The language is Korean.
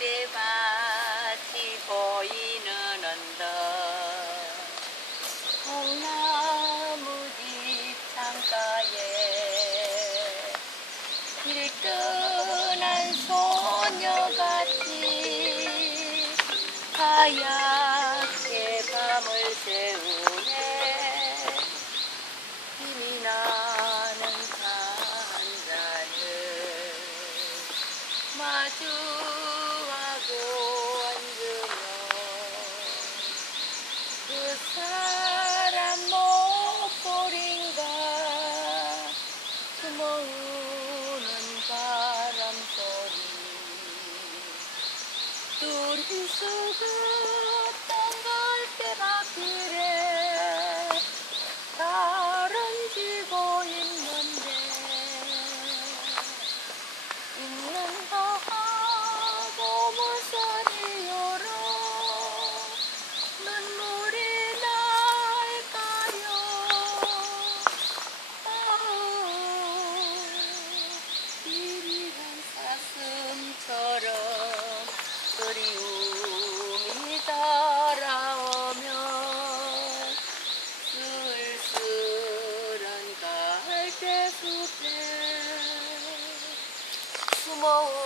햇빛이 보이는 언덕 콩나무집 창가에 길 떠난 소녀같이 하얗게 밤을 새우네. 힘이 나는 산자를 마주하고 앉으면 그 사람 목소리인가 숨어오는 바람소리 둘이서가 똥갈대밭길에 다른지고 있는가 하고 물살이 열어 눈물이 날까요. 이리한 사슴처럼 그리움이 달아오면 쓸쓸한 갈대숲에 숨어온